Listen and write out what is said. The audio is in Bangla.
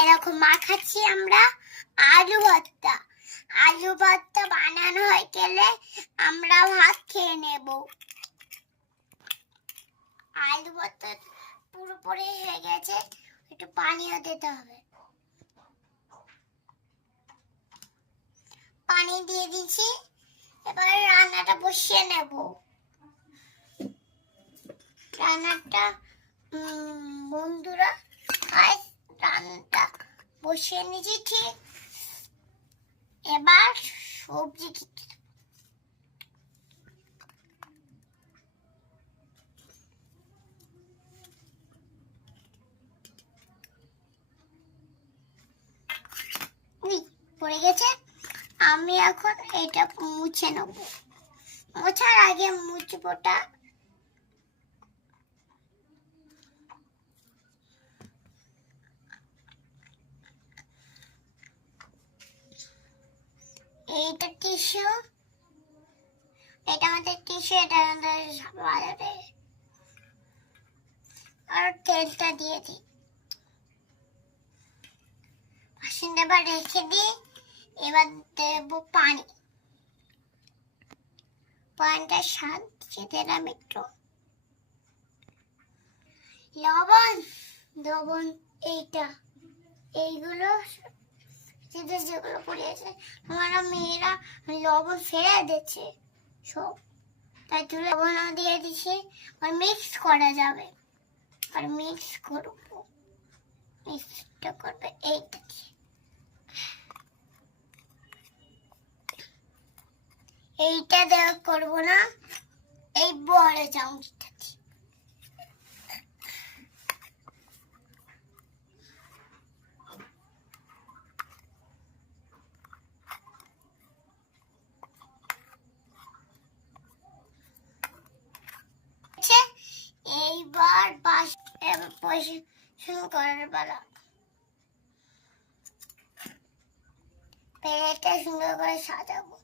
এরকম মাখাচ্ছি আমরা আলু ভর্তা। আলু ভর্তা বানানো হয়ে গেলে আমরা ভাত খেয়ে নেব। আলু ভর্তা পুরোপুরি হয়ে গেছে, একটু পানিও দিতে হবে। পানি দিয়ে দিচ্ছি, এবারে রান্নাটা বসিয়ে নেব। রান্নাটা বন্ধুরা রান্নাটা বসিয়ে নিয়েছি ঠিক। এবার সবজি কেটে পড়ে গেছে। আমি এখন এটা মুছে নেব। মোছার আগে মুছবোটা এইটা টিস্যু, এটা আমাদের টিস্যু, এটা আমাদের বাজারে। আর তেলটা দিয়ে দিই, পাশে এবার রেখে দিই। এবার দেবো পানি। পানিটা স্বাদ দিলাম একটু। লবণ লবণ এইগুলো যেগুলো পড়িয়েছে আমার মেয়েরা লবণ ফেলে দিচ্ছে সব, তাই তো লবণ দিয়ে দিচ্ছি। আর মিক্স করা যাবে, আর মিক্স করবো। মিক্সটা করবে এইটা দিয়ে, এইটা দেওয়া করবো না, এই বড় চামচটা দিয়ে। এইবার শুরু করার বেলা প্লেটটা সুন্দর করে সাজাবো।